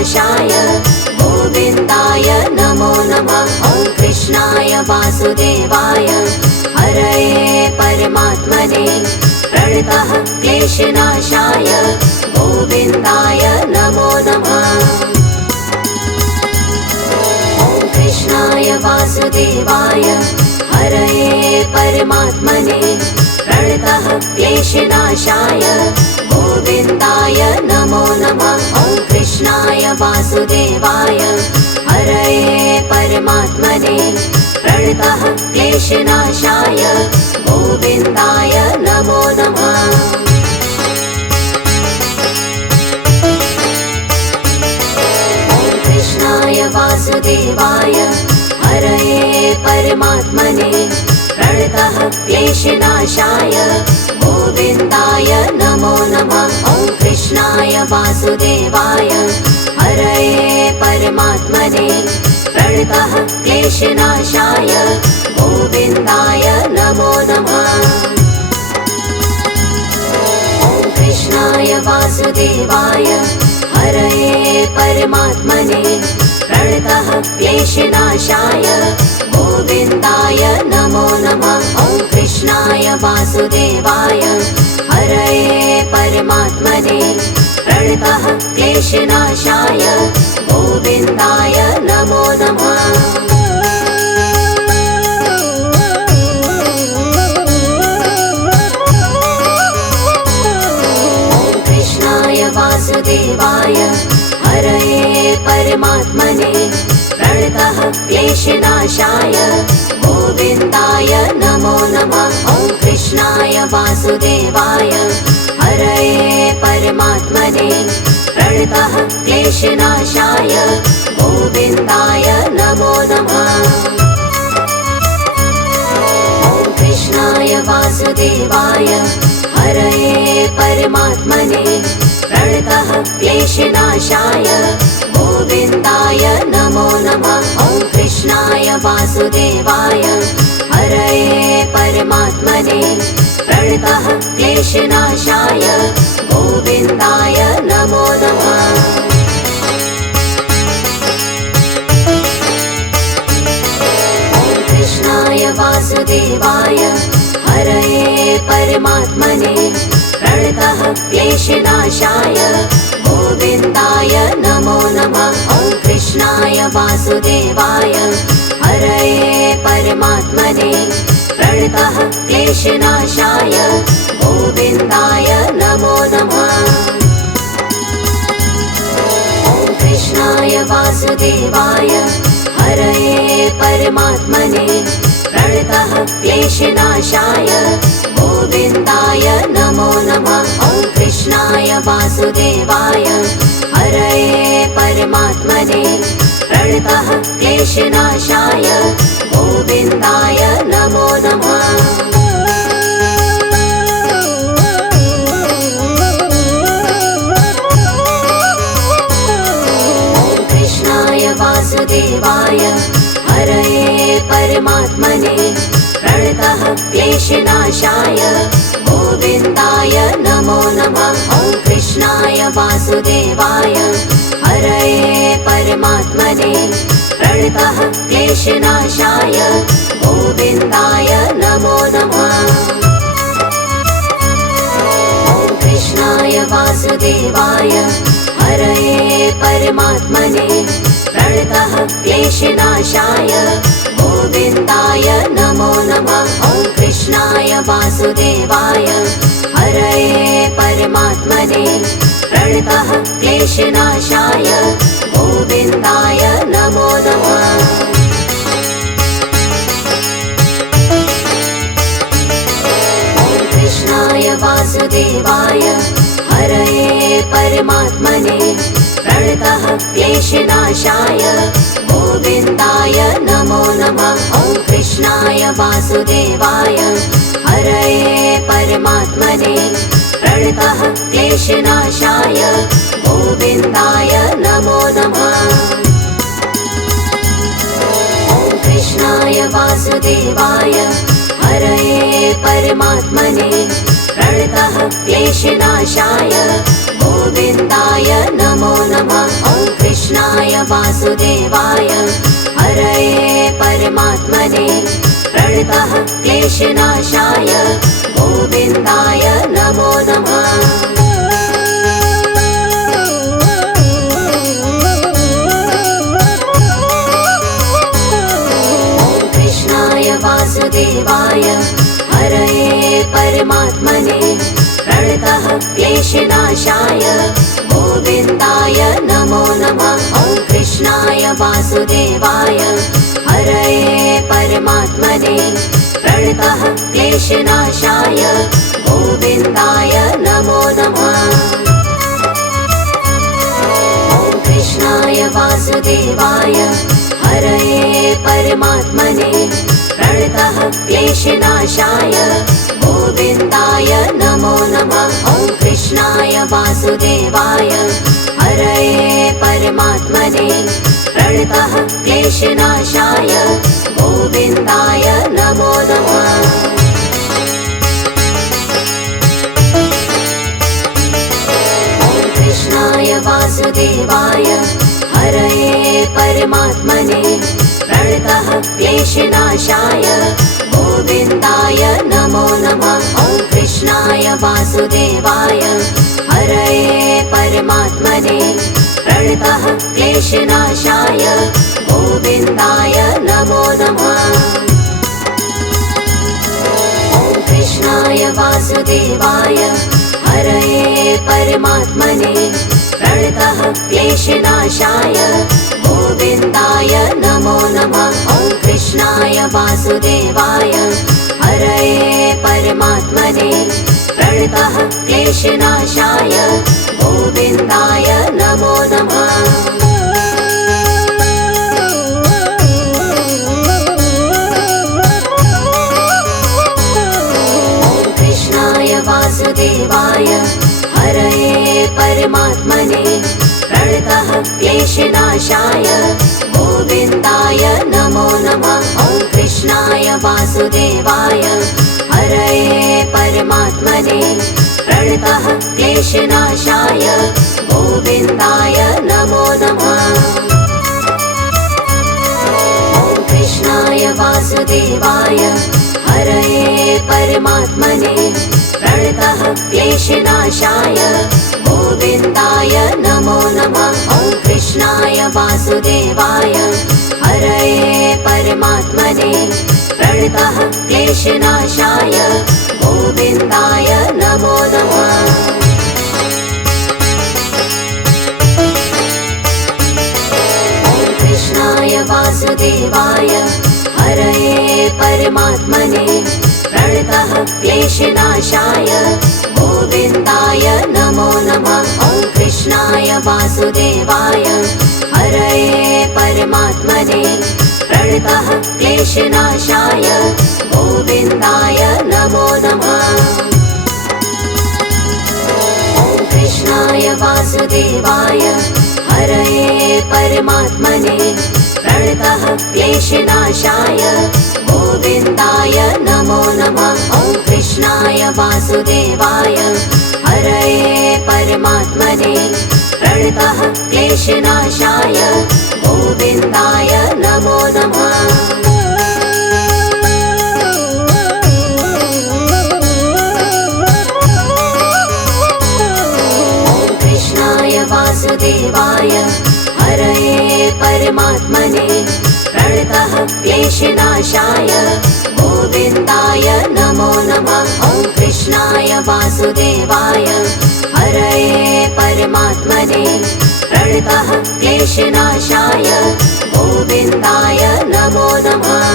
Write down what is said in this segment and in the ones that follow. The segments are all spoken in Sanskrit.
क्लेशनाशाय गोविन्दाय नमो नमः। ॐ कृष्णाय वासुदेवाय हरये परमात्मने प्रणतः क्लेशनाशाय गोविन्दाय नमो नमः। ॐ कृष्णाय वासुदेवाय हरये परमात्मने प्रणतः क्लेशनाशाय गोविन्दाय नमो नमः। ॐ कृष्णाय वासुदेवाय हरये परमात्मने प्रणतः क्लेशनाशाय गोविन्दाय नमो नमः। ॐ कृष्णाय वासुदेवाय हरये परमात्मने प्रणतः क्लेशनाशाय गोविन्दाय नमो नमः। ॐ कृष्णाय वासुदेवाय हरये परमात्मने प्रणतः क्लेशनाशाय गोविन्दाय नमो नमः। ॐ कृष्णाय वासुदेवाय हरये परमात्मने प्रणतः क्लेशनाशाय गोविन्दाय नमो नमः। ॐ कृष्णाय वासुदेवाय हरये परमात्मने प्रणतः क्लेशनाशाय गोविन्दाय नमो नमः। ॐ कृष्णाय वासुदेवाय हरये परमात्मने प्रणतः क्लेशनाशाय गोविन्दाय नमो नमः। ॐ कृष्णाय वासुदेवाय हरये परमात्मने प्रणतः क्लेशनाशाय गोविन्दाय नमो नमः। ॐ कृष्णाय वासुदेवाय हरये परमात्मने प्रणतः क्लेशनाशाय गोविन्दाय नमो नमः। ॐ कृष्णाय वासुदेवाय हरये परमात्मने प्रणतः क्लेशनाशाय गोविन्दाय नमो नमः। ॐ कृष्णाय वासुदेवाय हरये परमात्मने प्रणतः क्लेशनाशाय गोविन्दाय नमो नमः। ॐ कृष्णाय वासुदेवाय हरये परमात्मने प्रणतः क्लेशनाशाय गोविन्दाय नमो नमः। ॐ कृष्णाय वासुदेवाय हरये परमात्मने प्रणतः क्लेशनाशाय गोविन्दाय नमो नमः। ॐ कृष्णाय वासुदेवाय हरये परमात्मने प्रणतः क्लेशनाशाय गोविन्दाय नमो नमः। ॐ कृष्णाय वासुदेवाय हरये परमात्मने प्रणतः क्लेशनाशाय गोविन्दाय नमो नमः। ॐ कृष्णाय वासुदेवाय हरये परमात्मने प्रणतः क्लेशनाशाय गोविन्दाय नमो नमः। ॐ कृष्णाय वासुदेवाय हरये परमात्मने प्रणतः क्लेशनाशाय गोविन्दाय नमो नमः। ॐ कृष्णाय वासुदेवाय हरये परमात्मने प्रणतः क्लेशनाशाय गोविन्दाय नमो नमः। ॐ कृष्णाय वासुदेवाय हरये परमात्मने प्रणतः क्लेशनाशाय गोविन्दाय नमो नमः। ॐ कृष्णाय वासुदेवाय हरये परमात्मने प्रणतः क्लेशनाशाय गोविन्दाय नमो नमः। ॐ कृष्णाय वासुदेवाय हरये परमात्मने प्रणतः क्लेशनाशाय गोविन्दाय नमो नमः। ॐ वासुदेवाय हरये परमात्मने प्रणतः क्लेशनाशाय गोविन्दाय नमो नमः। वासुदेवाय हरये परमात्मने प्रणतः क्लेशनाशाय गोविन्दाय नमो नमः। ॐ कृष्णाय वासुदेवाय हरये परमात्मने प्रणतः क्लेशनाशाय गोविन्दाय नमो नमः। ॐ कृष्णाय वासुदेवाय हरये परमात्मने प्रणतः क्लेशनाशाय गोविन्दाय नमो नमः। ॐ कृष्णाय वासुदेवाय हरये परमात्मने प्रणतः क्लेशनाशाय गोविन्दाय नमो नमः। ॐ कृष्णाय वासुदेवाय हरये परमात्मने प्रणतः क्लेशनाशाय गोविन्दाय नमो नमः। ॐ कृष्णाय वासुदेवाय हरये परमात्मने प्रणतः क्लेशनाशाय गोविन्दाय नमो नमः। ॐ कृष्णाय वासुदेवाय हरये परमात्मने प्रणतः क्लेशनाशाय गोविन्दाय नमो नमः। ॐ कृष्णाय वासुदेवाय हरये परमात्मने प्रणतः क्लेशनाशाय गोविन्दाय नमो नमः। ॐ कृष्णाय वासुदेवाय हरये परमात्मने प्रणतः क्लेशनाशाय गोविन्दाय नमो नमः। ॐ कृष्णाय वासुदेवाय हरये परमात्मने प्रणतः क्लेशनाशाय गोविन्दाय नमो नमः। ॐ कृष्णाय वासुदेवाय हरये परमात्मने प्रणतः क्लेशनाशाय गोविन्दाय नमो नमः। ॐ कृष्णाय वासुदेवाय हरये परमात्मने प्रणतः क्लेशनाशाय गोविन्दाय नमो नमः। ॐ कृष्णाय वासुदेवाय हरये परमात्मने प्रणतः क्लेशनाशाय गोविन्दाय नमो नमः। ॐ कृष्णाय वासुदेवाय हरये परमात्मने प्रणतः क्लेशनाशाय गोविन्दाय नमो नमः। ॐ कृष्णाय वासुदेवाय हरये परमात्मने प्रणतः क्लेशनाशाय गोविन्दाय नमो नमः। ॐ कृष्णाय वासुदेवाय हरये परमात्मने प्रणतः क्लेशनाशाय गोविन्दाय नमो नमः। ॐ कृष्णाय वासुदेवाय हरये परमात्मने प्रणतः क्लेशनाशाय गोविन्दाय नमो नमः। ॐ कृष्णाय वासुदेवाय हरये परमात्मने प्रणतः क्लेशनाशाय गोविन्दाय नमो नमः।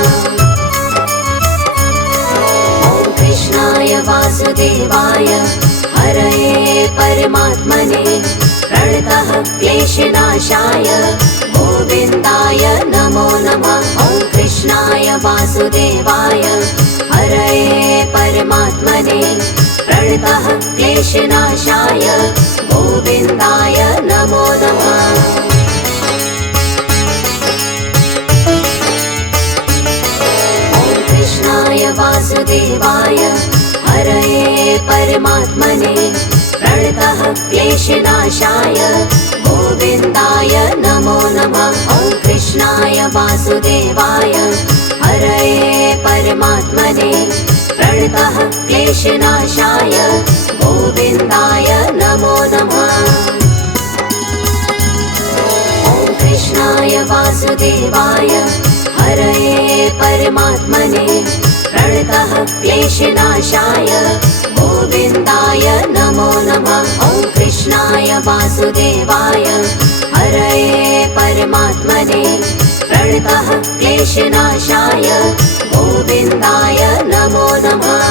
ॐ कृष्णाय वासुदेवाय हरये परमात्मने प्रणतः क्लेशनाशाय गोविन्दाय नमो नमः। ॐ कृष्णाय वासुदेवाय हरये परमात्मने प्रणतः क्लेशनाशाय गोविन्दाय नमो नमः। ॐ कृष्णाय वासुदेवाय हरये परमात्मने प्रणतः क्लेशनाशाय गोविन्दाय नमो नमः। वासुदेवाय हरये परमात्मने प्रणतः क्लेशनाशाय गोविन्दाय नमो नमः। ॐ कृष्णाय वासुदेवाय हरये परमात्मने प्रणतः क्लेशनाशाय गोविन्दाय नमो नमः। ॐ कृष्णाय वासुदेवाय हरये परमात्मने प्रणतः क्लेशनाशाय गोविन्दाय नमो नमः।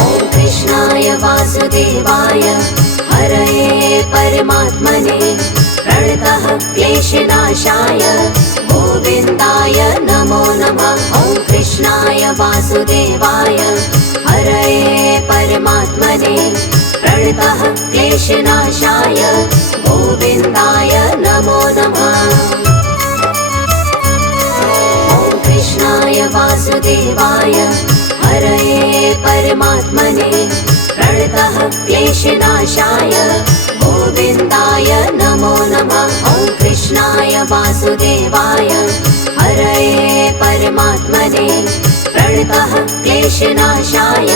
ॐ कृष्णाय वासुदेवाय हरये परमात्मने प्रणतः क्लेशनाशाय गोविन्दाय नमो नमः। ॐ कृष्णाय वासुदेवाय हरये परमात्मने प्रणतः क्लेशनाशाय गोविन्दाय नमो नमः। ॐ कृष्णाय वासुदेवाय हरये परमात्मने प्रणतः क्लेशनाशाय गोविन्दाय नमो नमः। ॐ कृष्णाय वासुदेवाय हरये परमात्मने प्रणतः क्लेशनाशाय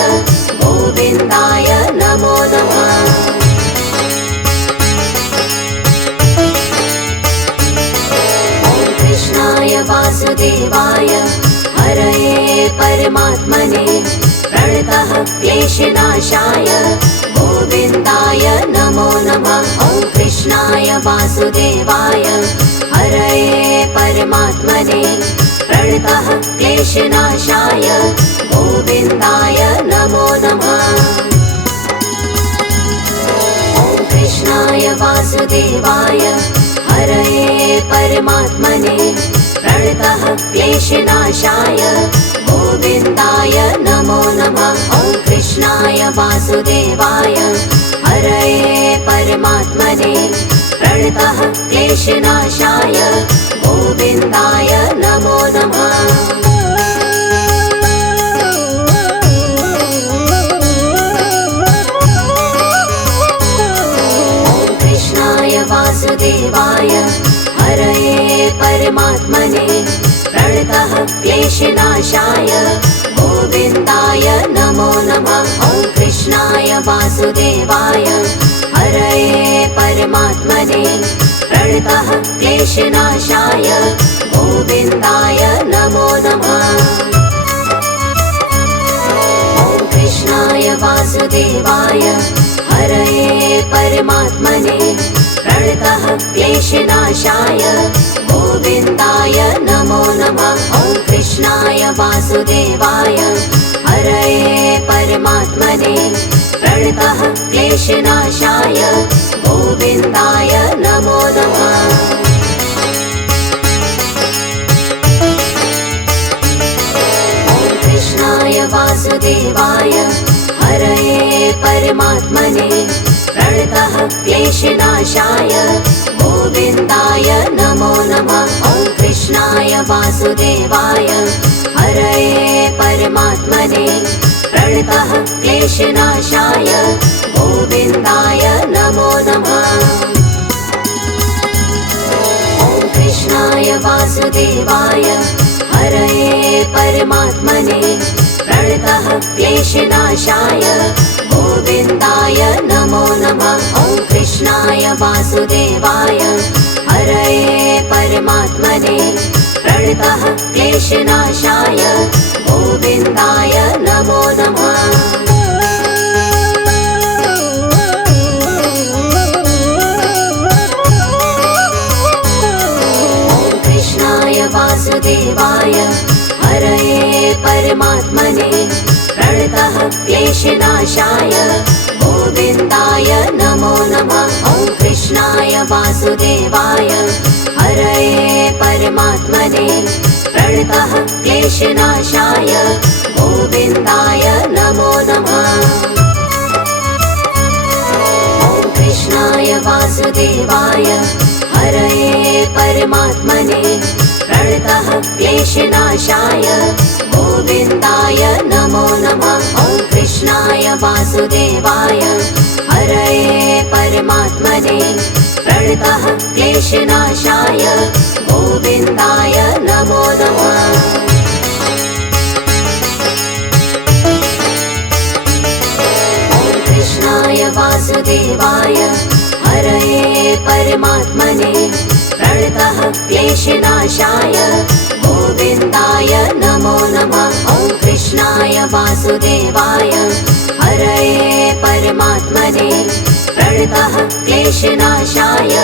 गोविन्दाय नमो नमः। ॐ कृष्णाय वासुदेवाय हरये परमात्मने प्रणतः क्लेशनाशाय गोविन्दाय नमो नमः। ॐ कृष्णाय वासुदेवाय हरये परमात्मने प्रणतः क्लेशनाशाय गोविन्दाय नमो नमः। ॐ कृष्णाय वासुदेवाय हरये परमात्मने प्रणतः क्लेशनाशाय गोविन्दाय नमो नमः। ॐ कृष्णाय वासुदेवाय हरये परमात्मने प्रणतः क्लेशनाशाय गोविन्दाय नमो नमः। ॐ कृष्णाय वासुदेवाय हरये परमात्मने प्रणतः क्लेशनाशाय गोविन्दाय नमो नमः। ॐ कृष्णाय वासुदेवाय हरये परमात्मने प्रणतः क्लेशनाशाय गोविन्दाय नमो नमः। ॐ कृष्णाय वासुदेवाय हरये परमात्मने प्रणतः क्लेशनाशाय गोविन्दाय नमो नमः। ॐ कृष्णाय वासुदेवाय हरये परमात्मने प्रणतः क्लेशनाशाय गोविन्दाय नमो नमः। ॐ कृष्णाय वासुदेवाय हरये परमात्मने प्रणतः क्लेशनाशाय गोविन्दाय नमो नमः। ॐ कृष्णाय वासुदेवाय हरये परमात्मने प्रणतः क्लेशनाशाय गोविन्दाय नमो नमः। ॐ कृष्णाय वासुदेवाय हरये परमात्मने प्रणतः क्लेशनाशाय गोविन्दाय नमो नमः। ॐ कृष्णाय वासुदेवाय हरये परमात्मने प्रणतः क्लेशनाशाय गोविन्दाय नमो नमः। ॐ कृष्णाय वासुदेवाय हरये परमात्मने प्रणतः क्लेशनाशाय गोविन्दाय नमो नमः। ॐ कृष्णाय वासुदेवाय हरये परमात्मने प्रणतः क्लेशनाशाय गोविन्दाय नमो नमः। ॐ कृष्णाय वासुदेवाय हरये परमात्मने प्रणतः क्लेशनाशाय गोविन्दाय नमो नमः। ॐ कृष्णाय वासुदेवाय वासुदेवाय हरये परमात्मने प्रणतः क्लेशनाशाय गोविन्दाय नमो नमः। कृष्णाय वासुदेवाय हरये परमात्मने प्रणतः क्लेशनाशाय गोविन्दाय नमो नमः। ॐ कृष्णाय वासुदेवाय हरये परमात्मने प्रणतः क्लेशनाशाय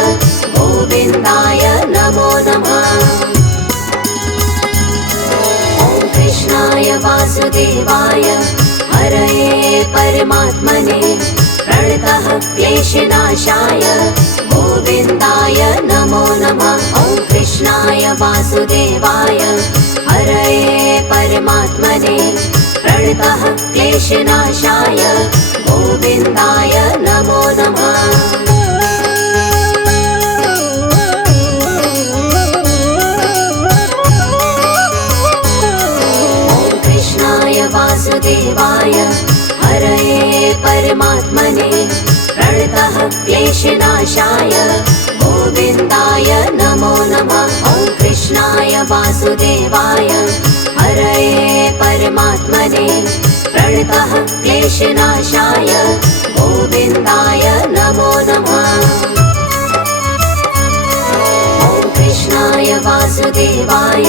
गोविन्दाय नमो नमः। ॐ कृष्णाय वासुदेवाय हरये परमात्मने प्रणतः क्लेशनाशाय गोविन्दाय नमो नमः। ॐ कृष्णाय वासुदेवाय हरये परमात्मने प्रणतः क्लेशनाशाय गोविन्दाय नमो नमः। वासुदेवाय हरये परमात्मने प्रणतः क्लेशनाशाय गोविन्दाय नमो नमः। ॐ कृष्णाय वासुदेवाय हरये परमात्मने प्रणतः क्लेशनाशाय गोविन्दाय नमो नमः। ॐ कृष्णाय वासुदेवाय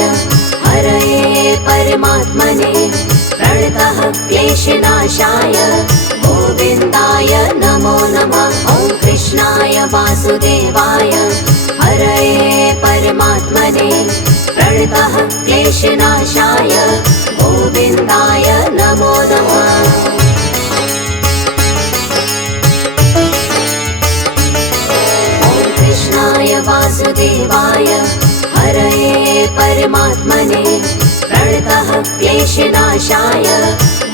हरये परमात्मने प्रणतः क्लेशनाशाय गोविन्दाय नमो नमः। ॐ कृष्णाय वासुदेवाय हरये परमात्मने प्रणतः क्लेशनाशाय गोविन्दाय नमो नमः। ॐ कृष्णाय वासुदेवाय हरये परमात्मने प्रणतः क्लेशनाशाय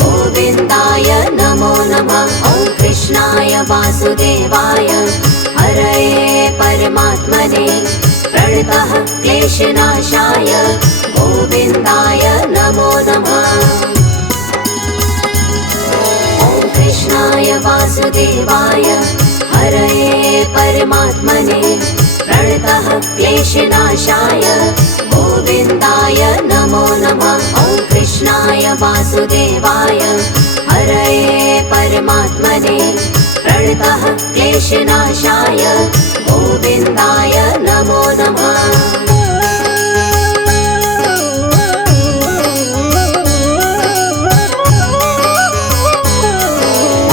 गोविन्दाय नमो नमः। ॐ कृष्णाय वासुदेवाय हरये परमात्मने प्रणतः क्लेशनाशाय गोविन्दाय नमो नमः। ॐ कृष्णाय वासुदेवाय हरये परमात्मने प्रणतः क्लेशनाशाय गोविन्दाय नमो नमः। ॐ कृष्णाय वासुदेवाय हरये परमात्मने प्रणतः क्लेशनाशाय गोविन्दाय नमो नमः।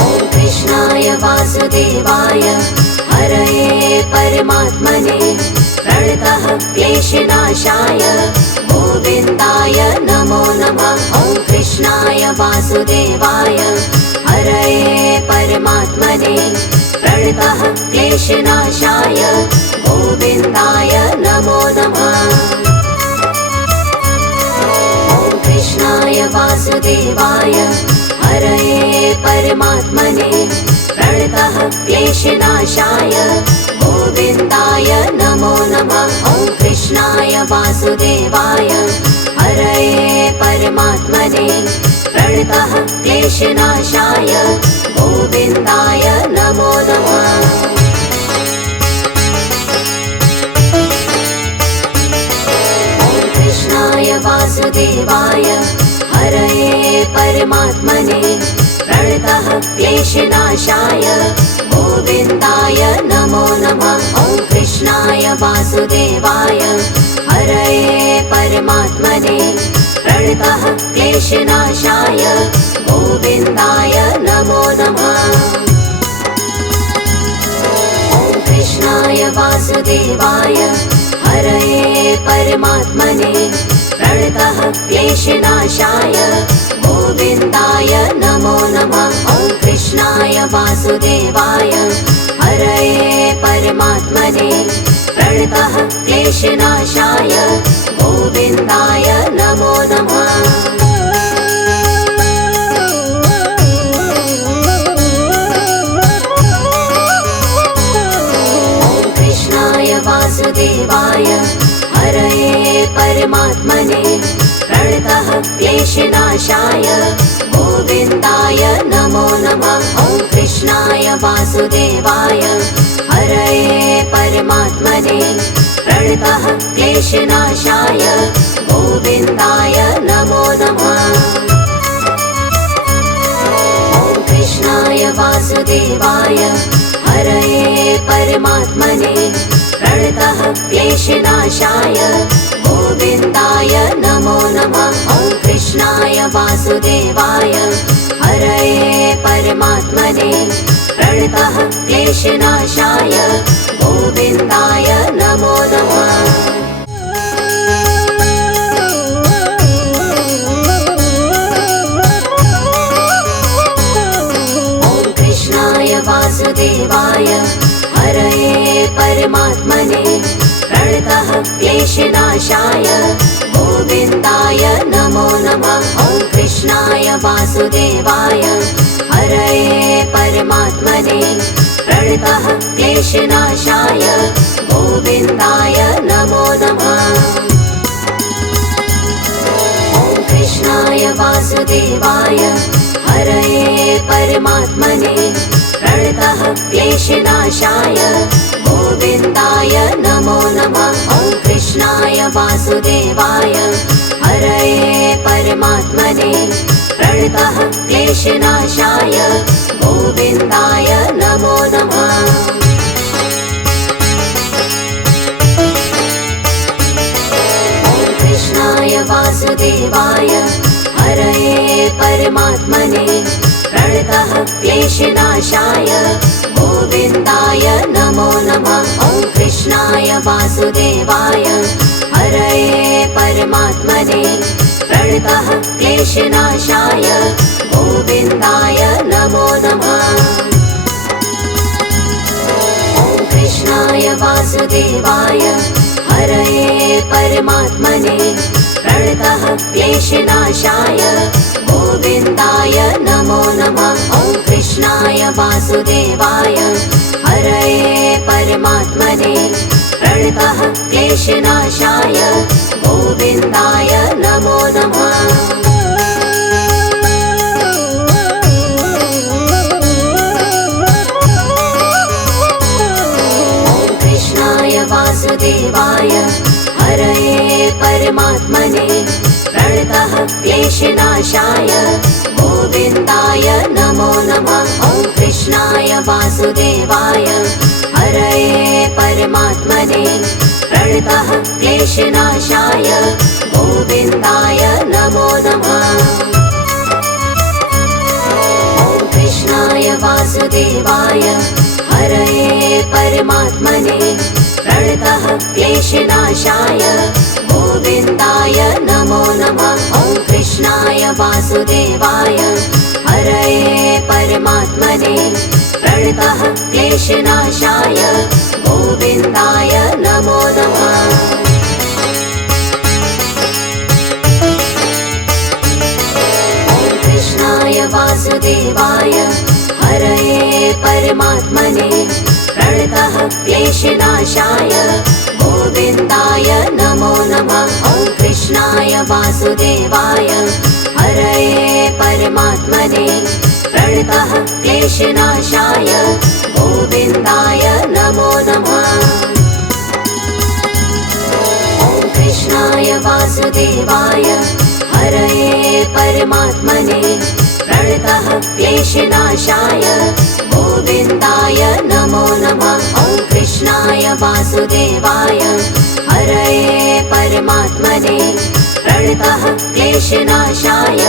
ॐ कृष्णाय वासुदेवाय हरये परमात्मने प्रणतः क्लेशनाशाय गोविन्दाय नमो नमः। ॐ कृष्णाय वासुदेवाय हरये परमात्मने प्रणतः क्लेशनाशाय गोविन्दाय नमो नमः। ॐ कृष्णाय वासुदेवाय हरये परमात्मने प्रणतः क्लेशनाशाय गोविन्दाय नमो नमः। ॐ कृष्णाय वासुदेवाय हरये परमात्मने प्रणतः क्लेशनाशाय गोविन्दाय नमो नमः। ॐ कृष्णाय वासुदेवाय हरये परमात्मने प्रणतः क्लेशनाशाय गोविन्दाय नमो नमः। ॐ कृष्णाय वासुदेवाय हरये परमात्मने प्रणतः क्लेशनाशाय गोविन्दाय नमो नमः। ॐ कृष्णाय वासुदेवाय हरये परमात्मने प्रणतः क्लेशनाशाय गोविन्दाय नमो नमः। ॐ कृष्णाय वासुदेवाय हरये परमात्मने प्रणतः क्लेशनाशाय गोविन्दाय नमो नमः। ॐ कृष्णाय वासुदेवाय हरये परमात्मने प्रणतः क्लेशनाशाय गोविन्दाय नमो नमः। कृष्णाय वासुदेवाय हरये परमात्मने प्रणतः क्लेशनाशाय गोविन्दाय नमो नमः। ॐ कृष्णाय वासुदेवाय हरये परमात्मने प्रणतः क्लेशनाशाय गोविन्दाय नमो नमः। ॐ कृष्णाय वासुदेवाय हरये परमात्मने प्रणतः क्लेशनाशाय गोविन्दाय नमो नमः। वासुदेवाय हरये परमात्मने प्रणतः क्लेशनाशाय गोविन्दाय नमो नमः। ॐ कृष्णाय वासुदेवाय हरये परमात्मने प्रणतः क्लेशनाशाय गोविन्दाय नमो नमः। ॐ कृष्णाय वासुदेवाय हरये परमात्मने प्रणतः क्लेशनाशाय गोविन्दाय नमो नमः। ॐ कृष्णाय वासुदेवाय हरये परमात्मने प्रणतः क्लेशनाशाय गोविन्दाय नमो नमः। ॐ कृष्णाय वासुदेवाय हरये परमात्मने प्रणतः क्लेशनाशाय गोविन्दाय नमो नमः। ॐ कृष्णाय वासुदेवाय हरये परमात्मने प्रणतः क्लेशनाशाय गोविन्दाय नमो नमः। ॐ कृष्णाय वासुदेवाय हरये परमात्मने प्रणतः क्लेशनाशाय गोविन्दाय नमो नमः। ॐ कृष्णाय वासुदेवाय हरये परमात्मने प्रणतः क्लेशनाशाय गोविन्दाय नमो नमः। ॐ कृष्णाय वासुदेवाय हरये परमात्मने प्रणतः क्लेशनाशाय गोविन्दाय नमो नमः। ॐ कृष्णाय वासुदेवाय हरये परमात्मने प्रणतः क्लेशनाशाय गोविन्दाय नमो नमः। ॐ कृष्णाय वासुदेवाय हरये परमात्मने प्रणतः क्लेशनाशाय गोविन्दाय नमो नमः। ॐ कृष्णाय वासुदेवाय हरये परमात्मने प्रणतः क्लेशनाशाय गोविन्दाय नमो नमः। ॐ कृष्णाय वासुदेवाय हरये परमात्मने प्रणतः क्लेशनाशाय गोविन्दाय नमो नमः। ॐ कृष्णाय वासुदेवाय हरये परमात्मने प्रणतः क्लेशनाशाय गोविन्दाय नमो नमः। ॐ कृष्णाय वासुदेवाय हरये परमात्मने प्रणतः क्लेशनाशाय गोविन्दाय नमो नमः। ॐ कृष्णाय वासुदेवाय हरये परमात्मने प्रणतः क्लेशनाशाय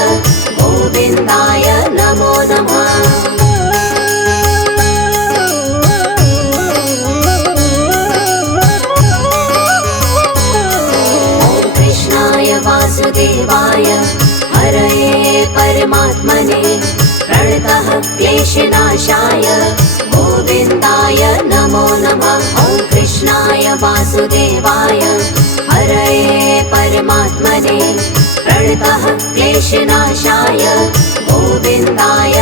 गोविन्दाय नमो नमः। ॐ कृष्णाय वासुदेवाय हरये परमात्मने प्रणतः क्लेशनाशाय गोविन्दाय नमो नमः। ॐ कृष्णाय वासुदेवाय हरये परमात्मने प्रणतः क्लेशनाशाय गोविन्दाय